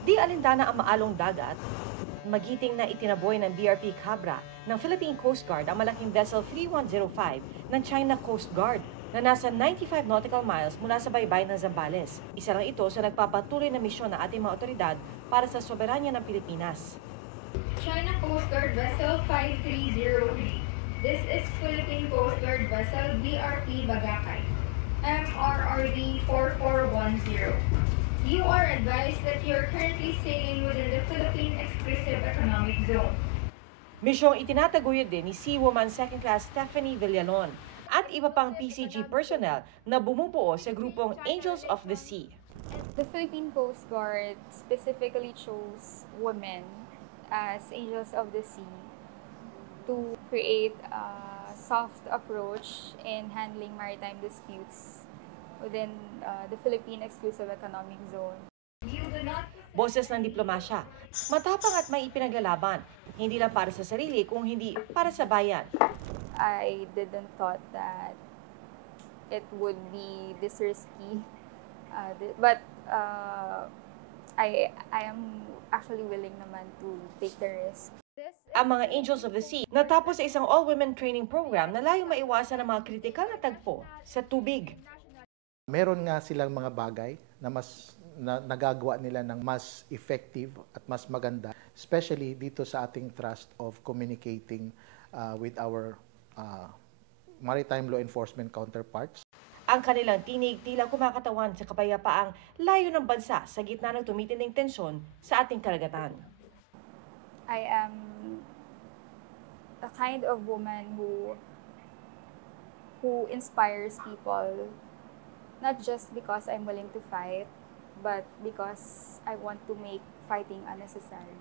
Di alindana ang maalong dagat, magiting na itinaboy ng BRP Cabra ng Philippine Coast Guard ang malaking vessel 3105 ng China Coast Guard na nasa 95 nautical miles mula sa baybay ng Zambales. Isa lang ito sa nagpapatuloy na misyon ng ating mga otoridad para sa soberanya ng Pilipinas. China Coast Guard Vessel 5303. This is Philippine Coast Guard Vessel BRP Bagakay, MRRD 4410. You are advised that you are currently sailing within the Philippine Exclusive Economic Zone. Misyong itinataguyod din ni Seawoman 2nd Class Stephanie Villalon at iba pang PCG personnel na bumubuo sa grupong Angels of the Sea. The Philippine Coast Guard specifically chose women as Angels of the Sea to create a soft approach in handling maritime disputes within the Philippine Exclusive Economic Zone. Boses ng diplomasya, matapang at may ipinaglalaban, hindi lang para sa sarili kung hindi para sa bayan. I didn't thought that it would be this risky, but I am actually willing naman to take the risk. Ang mga Angels of the Sea natapos sa isang all-women training program na layong maiwasan ang mga kritikal na tagpo sa tubig. Meron nga silang mga bagay na mas nagagawa nila ng mas effective at mas maganda, especially dito sa ating thrust of communicating with our maritime law enforcement counterparts. Ang kanilang tinig tila kumakatawan sa kapayapaang layo ng bansa sa gitna ng tumitinding tensyon sa ating karagatan. I am a kind of woman who inspires people, not just because I'm willing to fight, but because I want to make fighting unnecessary.